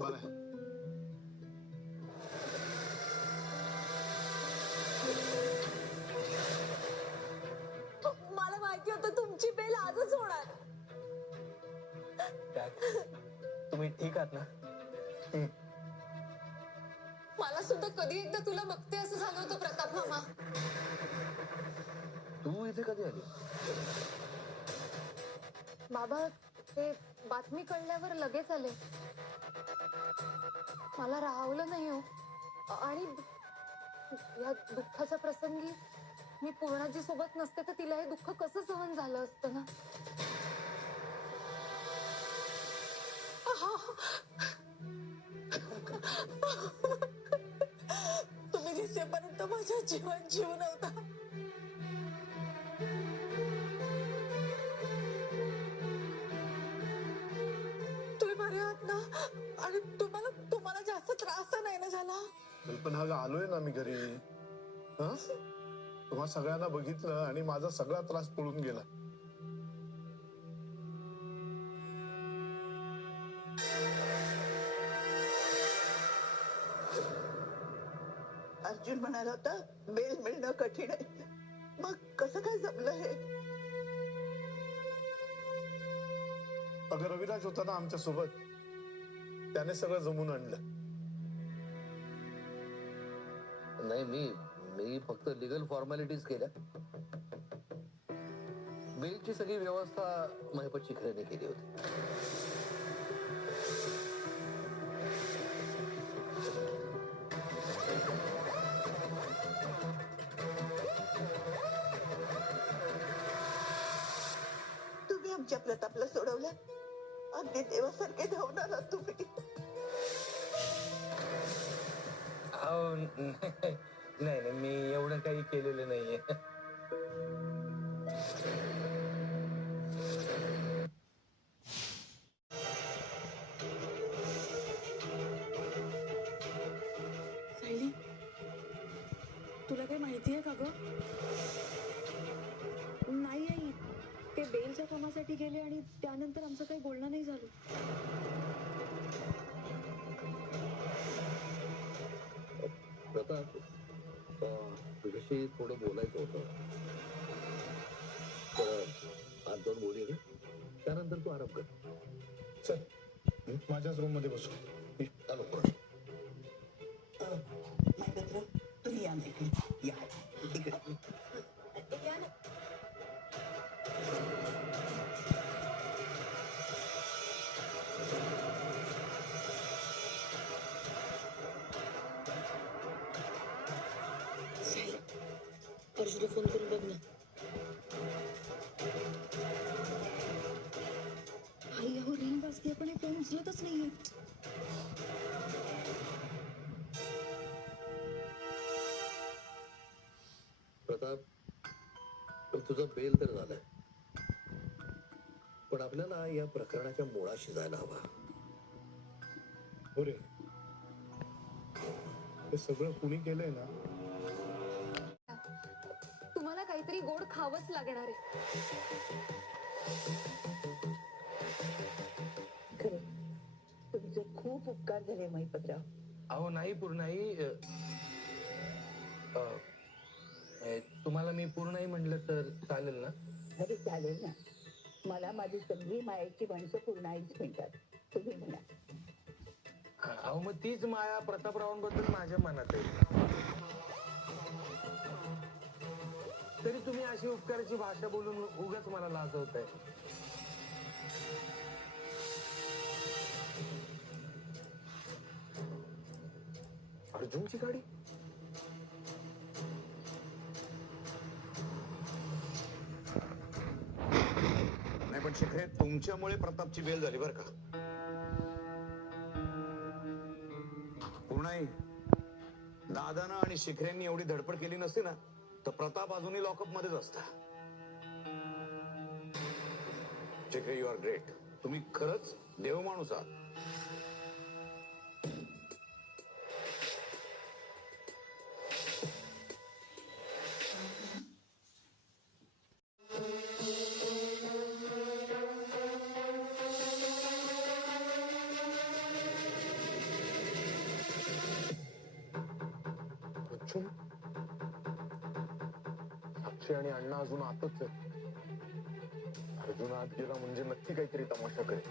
बरं मला माहिती होतं तुमची बेल आजच होणार. तुम्ही ठीक आहात ना? मला सुद्धा कधी एकदा तुला बघते असं झालं होतं प्रताप मामा. तू इथे कधी आली? बाबा ते बातमी कळल्यावर लगेच आले. मला राहवलं नाही हो. आणि या दुःखाच्या प्रसंगी मी पूर्णाजी सोबत नसते तर तिला हे दुःख कसं सहन झालं असतं ना. तुम्ही दिसेपर्यंत माझ्या जीवन जीव नव्हता. तुम्ही बरे आहात ना? आणि तुम्हाला जास्त त्रास नाही ना झाला? कल्पना अगं आलोय ना मी घरी. तुम्हा सगळ्यांना बघितलं आणि माझा सगळा त्रास पळून गेला. अर्जुन म्हणाला होता बेल मिळणं कठीण आहे. मग कसं काय जमलं हे? अगं रविराज होता ना आमच्या सोबत, त्याने सगळं जमून आणलं. नाही, मी फक्त लिगल फॉर्मॅलिटीज केल्या. बेलची सगळी व्यवस्था महिपत शिखरेने केली होती. तुम्ही आमच्या प्रतापला सोडवलं. अगदी देवासारखे धावून आलात तुम्ही. नाही, मी एवढं काही केलेलं नाहीये. सायली, तुला काही माहिती आहे का ग? नाही आई, ते बेलच्या कामासाठी गेले आणि त्यानंतर आमचं काही बोलणं नाही झालं. प्रताप, तुझ्याशी थोडं बोलायचं होतं. तर आज दोन बोली घे, त्यानंतर तू आराम कर. चल माझ्याच रूम मध्ये बसू. चालू मायपत्र तुम्ही या इकडे. या इकडे. अर्जुनला फोन करून बघ ना. आई अहो रिंग वाजते पण हे फोन उचलतच नाहीये. प्रताप, तुझा बेल तर झालाय, पण आपल्याला या प्रकरणाच्या मुळाशी जायला हवा. हो रे, हे सगळं कुणी केलंय ना? तुम्हाला काहीतरी गोड खावंच लागणार आहे. खरं तुमचे खूप उपकार झाले महिपतराव. अहो नाही पूर्णाई, तुम्हाला मी पूर्णाई म्हटलं तर चालेल ना? अरे चालेल ना. मला माझी सगळी मायाची माणसं पूर्ण आईच म्हणतात. तुम्ही म्हणा. अहो मग तीच माया प्रतापरावांबद्दल माझ्या मनात आहे. तरी तुम्ही अशी उपकाराची भाषा बोलून उगाच मला लाजवताय. अर्जुनची गाडी? नाही पण शिखरे, तुमच्यामुळे प्रतापची बेल झाली बर का. पूर्णाई, दादानं आणि शिखरेंनी एवढी धडपड केली नसती ना तर प्रताप अजूनही लॉकअप मध्येच असता. शिखरे, यू आर ग्रेट. तुम्ही खरंच देव माणूस आहात. साक्षी आणि अण्णा अजून आतच आहे. अर्जुन आत गेला म्हणजे नक्की काहीतरी तमाशा करेल.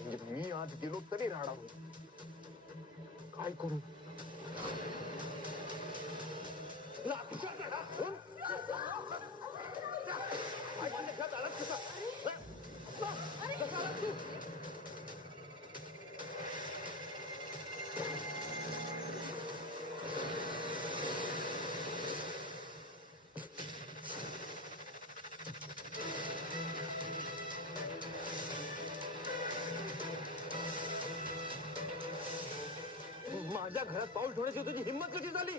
म्हणजे मी आत गेलो तरी राडा होईल. काय करू? माझ्या घरात पाऊल ठेवण्याची तुझी हिंमत कशी झाली?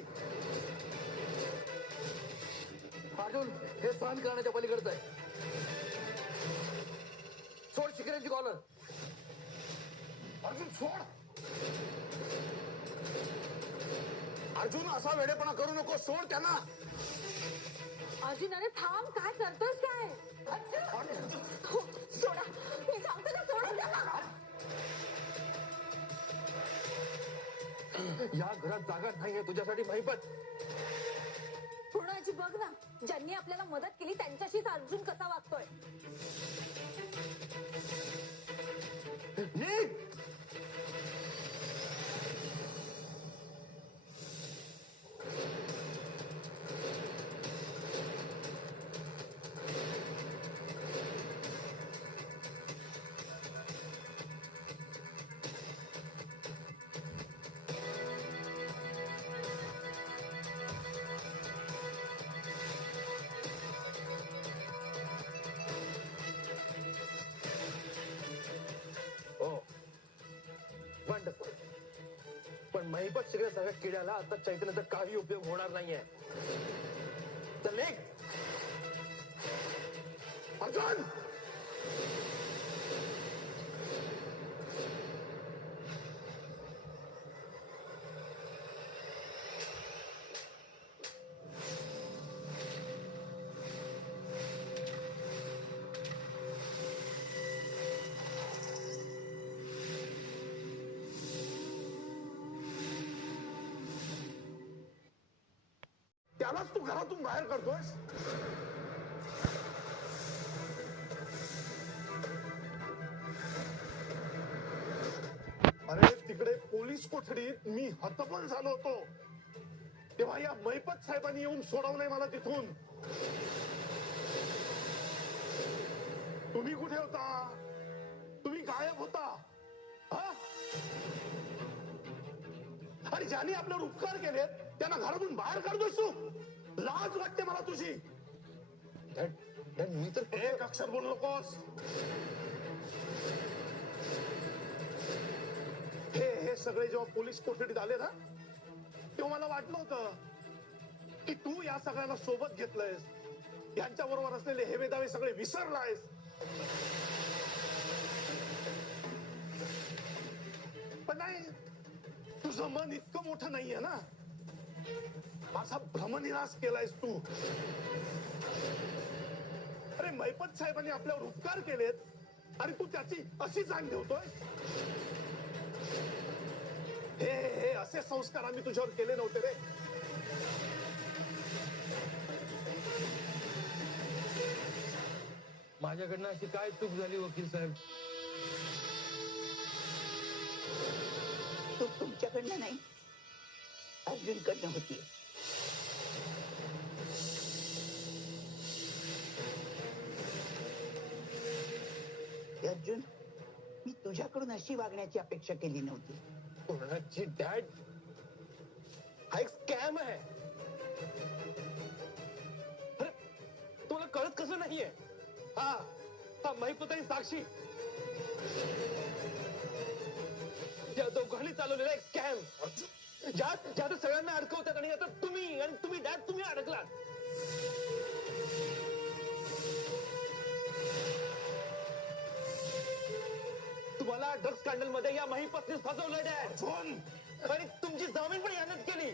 अर्जुन हे सहन करण्याच्या पलीकडचं आहे. सोड शिकऱ्यांची कॉलर. अर्जुन सोड. अर्जुन असा वेडेपणा करू नको. सोड त्यांना. अर्जुन अरे थांब, काय करतोस काय? सोडा, मी सांगते ना, सोडा त्याला. या घरात जागा नाहीये तुझ्यासाठी महिपत. पूर्णाची बघ ना, ज्यांनी आपल्याला मदत केली त्यांच्याशीच अर्जुन कसा वागतोय. निघ. वंडरफुल. पण महिपत शिकण्यासारख्या किड्याला आता चैतन्याचा काही उपयोग होणार नाहीये. तर लेख अर्जुन. त्यालाच तू घरातून बाहेर करतोयस. अरे तिकडे पोलीस कोठडीत मी हतबल झालो होतो तेव्हा या महिपत साहेबांनी येऊन सोडवलंय मला तिथून. तुम्ही कुठे होता? तुम्ही गायब होता. हा? आणि ज्यांनी आपल्यावर उपकार केलेत त्यांना घरातून बाहेर काढतोस तू. लाज वाटते मला तुझी. मी तर एक अक्षर बोलू नकोस. हे सगळे जेव्हा पोलीस कोठडीत आले ना तेव्हा मला वाटलं होतं की तू या सगळ्यांना सोबत घेतलंयस. यांच्या बरोबर असलेले हेवे दावे सगळे विसरलायस. पण नाही, तुझं मन इतकं मोठं नाहीये ना. माझा भ्रमनिराश केलायस तू. अरे महिपत साहेबांनी आपल्यावर उपकार केलेत आणि तू त्याची अशी जाण ठेवतोय. हे असे संस्कार आम्ही तुझ्यावर केले नव्हते रे. माझ्याकडनं अशी काय चूक झाली वकील साहेब? चूक तुमच्याकडनं नाही, अर्जुनकडनं होती. अर्जुन, मी तुझ्याकडून अशी वागण्याची अपेक्षा केली नव्हती. पूर्णाची डॅड हा एक स्कॅम आहे. अरे तुला कळत कसं नाहीये? हा महिपत आणि साक्षी या दोघांनी चालवलेला एक स्कॅम ज्यात सगळ्यांना अडकवतात आणि आता तुम्ही डॅड तुम्ही अडकलात. तुम्हाला ड्रग्स स्कॅन्डल मध्ये या महिपतने फसवलं डॅड. आणि तुमची जमीन पण यानंच केली.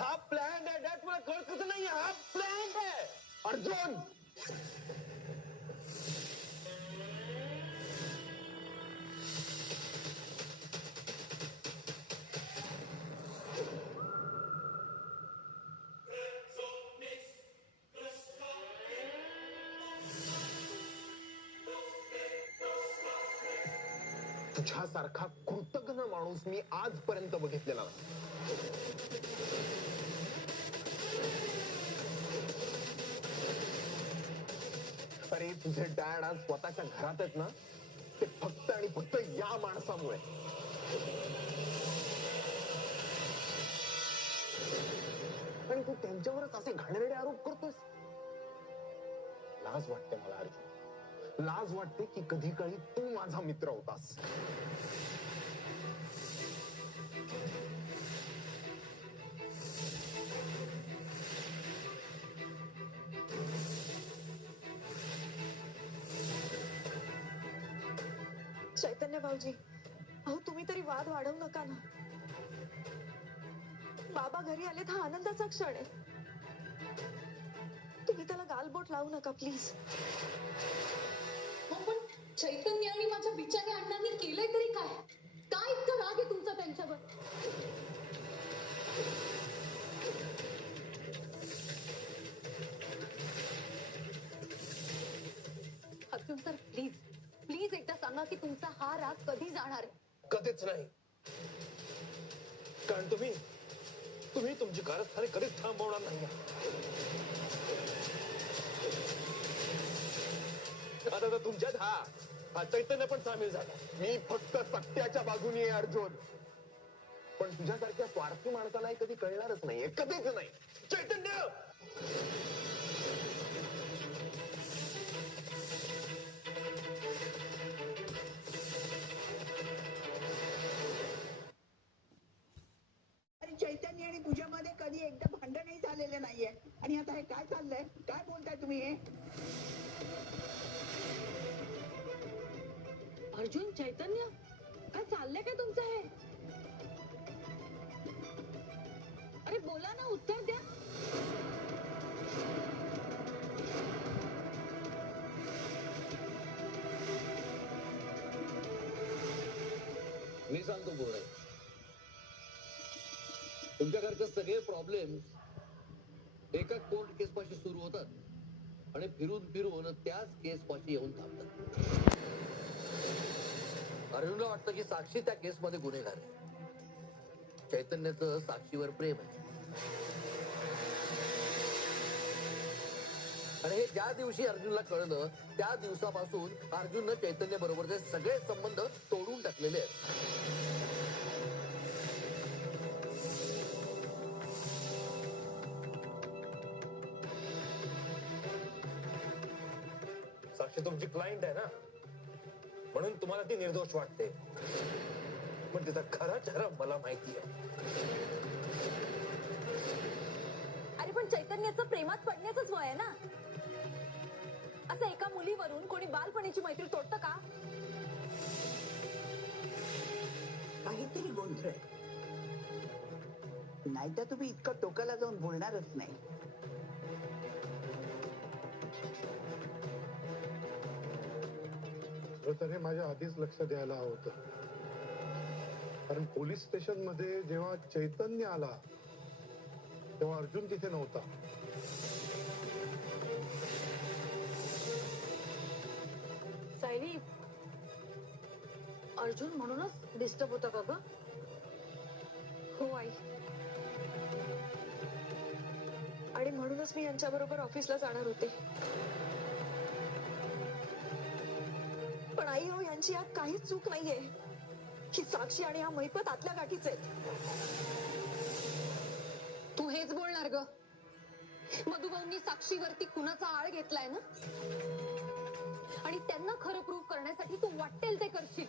हा प्लॅन आहे डॅड. तुला कळत कसं नाही? हा प्लॅन आहे अर्जुन. तुझ्यासारखा कृतज्ञ माणूस मी आजपर्यंत बघितलेला नाही. अरे तुझे डॅड आज स्वतःच्या घरात आहेत ना, ते फक्त आणि फक्त या माणसामुळे. आणि तू त्यांच्यावरच असे घाणेरडे आरोप करतोस. लाज वाटते मला अर्जुन, लाज वाटते की कधी काळी तू माझा मित्र होतास. चैतन्य भाऊजी, अहो तुम्ही तरी वाद वाढवू नका ना. बाबा घरी आलेत हा आनंदाचा क्षण आहे. तुम्ही त्याला गालबोट लावू नका प्लीज. हो, पण चैतन्य आणि माझ्या बिचाऱ्या अण्णांनी केलंय तरी काय? काय इतका राग आहे तुमचा त्यांच्यावर? अर्जुन सर, प्लीज प्लीज एकदा सांगा की तुमचा हा राग कधी जाणार आहे? कधीच नाही. कारण तुम्ही तुम्ही तुमची कारस्थाने कधीच थांबवणार नाही. आता तर तुमच्यात हा चैतन्य पण सामील झाला. मी फक्त सत्याच्या बाजूनी आहे अर्जुन, पण तुझ्यासारख्या स्वार्थी माणसाला हे कधी कळणारच नाहीये, कधीच नाही. चैतन्य आणि चैतन्य आणि तुझ्यामध्ये कधी एकदा भांडणही झालेलं नाहीये. आणि आता हे काय चाललंय? काय बोलताय तुम्ही हे? अर्जुन, चैतन्य, काय चाललंय काय तुमचं हे? अरे बोला ना, उत्तर द्या. मी सांगतो बोल, तुमच्या घरचे सगळे प्रॉब्लेम एका कोर्ट केस पाशी सुरू होतात आणि फिरून फिरून त्याच केस पाशी येऊन थांबतात. अर्जुनला वाटतं की साक्षी त्या केस मध्ये गुन्हेगार आहे. चैतन्याचं साक्षीवर प्रेम आहे. आणि हे ज्या दिवशी अर्जुनला कळलं त्या दिवसापासून अर्जुननं चैतन्य बरोबरचे सगळे संबंध तोडून टाकलेले आहेत. साक्षी तुमची क्लायंट आहे ना, म्हणून तुम्हाला ती निर्दोष वाटते, पण तिचा खरा चेहरा मला माहिती आहे. अरे पण चैतन्याचं प्रेमात पडण्याचंच वय आहे ना. असं एका मुलीवरून कोणी बालपणीची मैत्री तोडतं का? काहीतरी गोंधळ आहे. नाहीतर तुम्ही इतकं टोकाला जाऊन बोलणारच नाही. तर हे माझ्या आधीच लक्ष द्यायला हवं होतं. कारण पोलीस स्टेशन मध्ये जेव्हा चैतन्य आला तेव्हा अर्जुन तिथे नव्हता. सायली, अर्जुन म्हणूनच डिस्टर्ब होता का ग? हो आई, आणि म्हणूनच मी यांच्या बरोबर ऑफिसला जाणार होते. पण आई हो, यांची यात काहीच चूक नाहीये. ही साक्षी आणि हा महिपत आतल्या गाठीच आहेत. तू हेच बोलणार ग? मधुभाऊंनी साक्षीवरती कुणाचा आळ घेतलाय ना, आणि त्यांना खरं प्रूव्ह करण्यासाठी तू वाटेल ते करशील.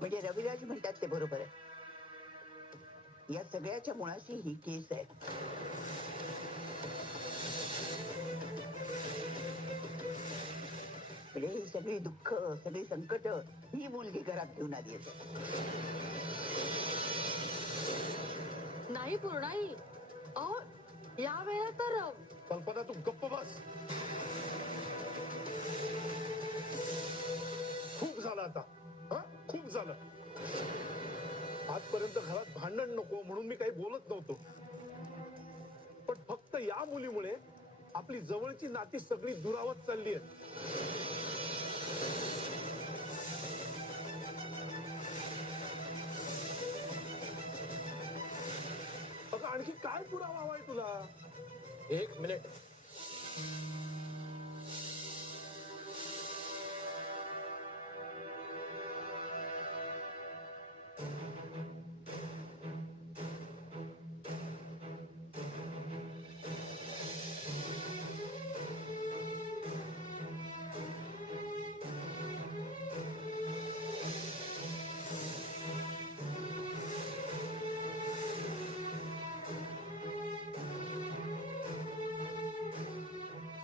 म्हणजे रविराज म्हणतात ते बरोबर आहे. या सगळ्याच्या मुळाशी ही केस आहे. म्हणजे ही सगळी दुःख, सगळी संकट ही मुलगी घरात घेऊन आली आहे. नाही पूर्णाई, अहो या वेळा तर कल्पना तू गप्प बस. खूप झालं आता, हा खूप झालं. आजपर्यंत घरात भांडण नको म्हणून मी काही बोलत नव्हतो, पण फक्त या मुलीमुळे आपली जवळची नाती सगळी दुरावत चालली आहेत. अगं आणखी काय पुरावा हवाय तुला? एक मिनिट.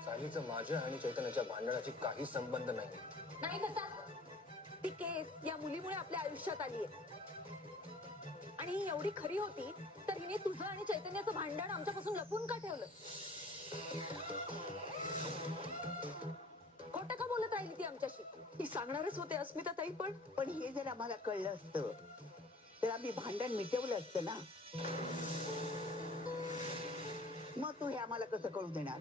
सालीचं माझ्या आणि चैतन्याच्या भांडणाची काही संबंध नाही. नाही कसा ती केस या मुलीमुळे आपल्या आयुष्यात आलीये आणि ही एवढी खरी होती तर हिने तुझं आणि चैतन्याचं भांडण आमच्यापासून लपून का ठेवलं? खोटं का बोलत राहिली ती आमच्याशी? ती सांगणारच होते अस्मिता ताई, पण हे जर आम्हाला कळलं असतं तर आम्ही भांडण मिटवलं असतं ना. मग तू हे आम्हाला कसं कळू देणार?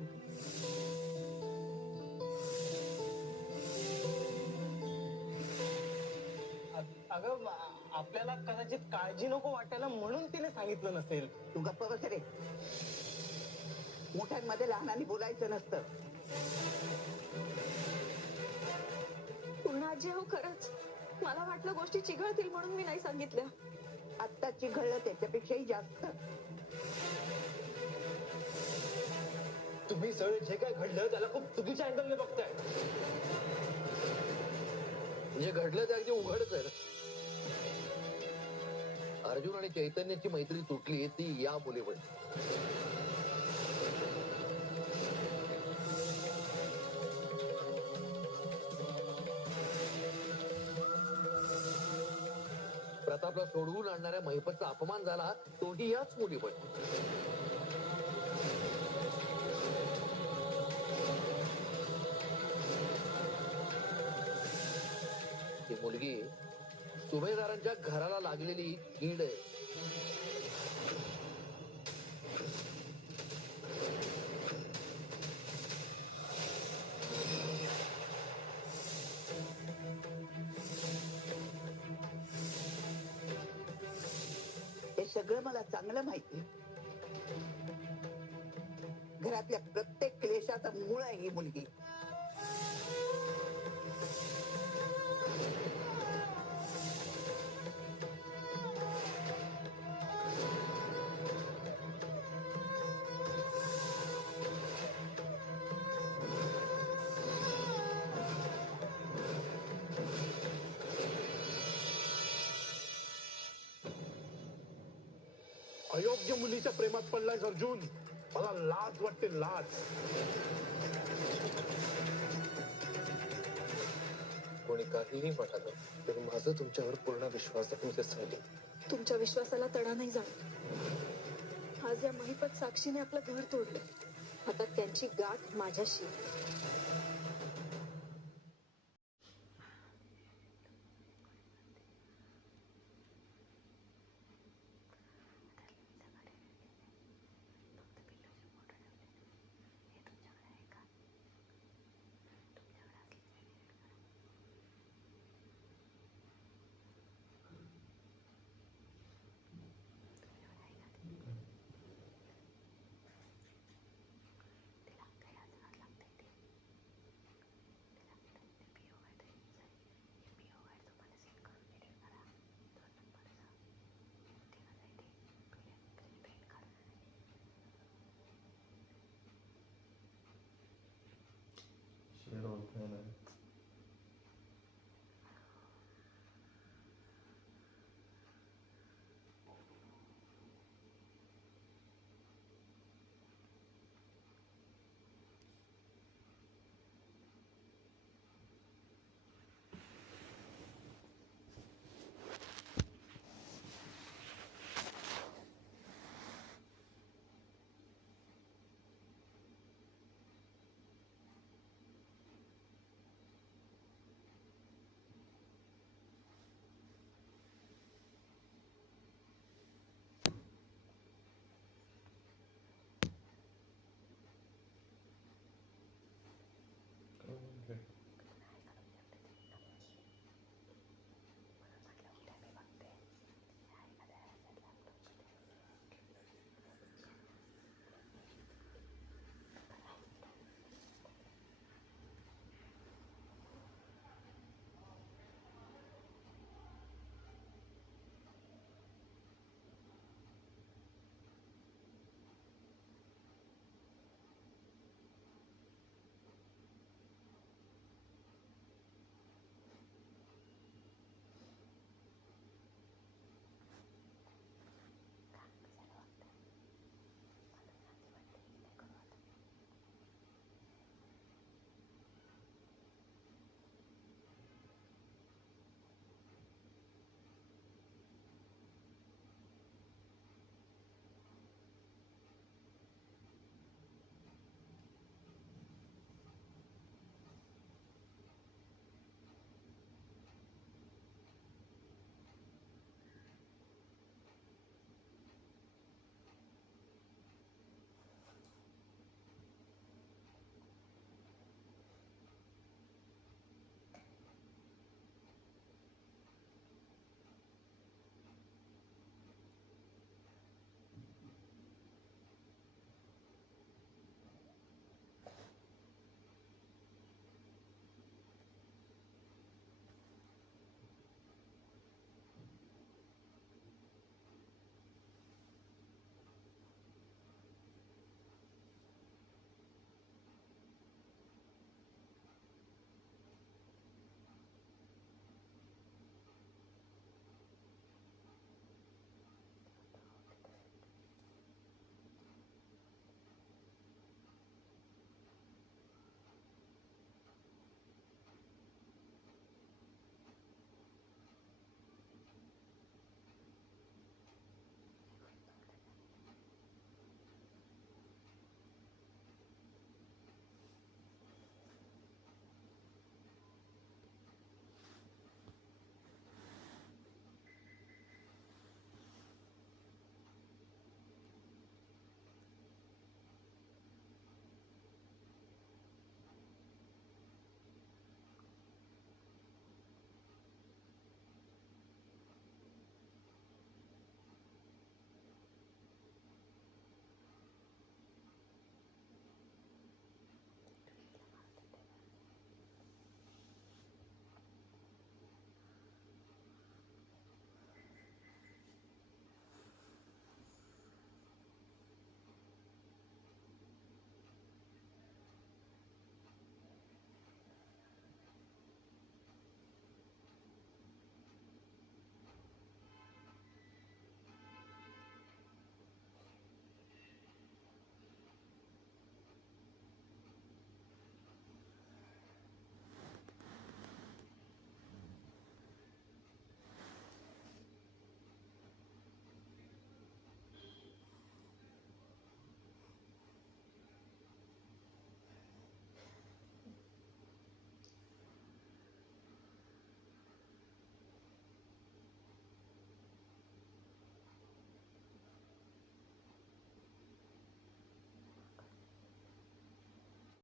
अगं आपल्याला कदाचित काळजी नको वाटायला म्हणून तिने सांगितलं नसेल. तू गप्प बस रे. मोठ्यांमध्ये लहानांनी बोलायचं नसतं. पूर्ण आजी, हो खरंच मला वाटलं गोष्टी चिघळतील म्हणून मी नाही सांगितल्या. आत्ता चिघळलं त्याच्यापेक्षाही जास्त. तुम्ही सगळे जे काय घडलं त्याला खूप चुकीच्या अँगलने बघताय. जे घडलं ते अगदी उघडच आहे. अर्जुन आणि चैतन्याची मैत्री तुटली ती या मुलीमुळे. प्रतापला सोडवून आणणाऱ्या महिपतचा अपमान झाला तोही याच मुलीमुळे. ती मुलगी सुभेदारांच्या घराला लागलेली कीड आहे. हे सगळं मला चांगलं माहिती. घरातल्या प्रत्येक क्लेशाचं मूळ आहे ही मुलगी. अयोग्य मुलीच्या प्रेमात पडलायस अर्जुन. मला लाज वाटते, लाज. कोणी काहीही म्हणालं तर माझं तुमच्यावर पूर्ण विश्वास आहे तुमचे सांगेल. तुमच्या विश्वासाला तडा नाही जाणार. आज या महिपत साक्षीने आपलं घर तोडलं. आता त्यांची गाठ माझ्याशी. शेर ओळखायला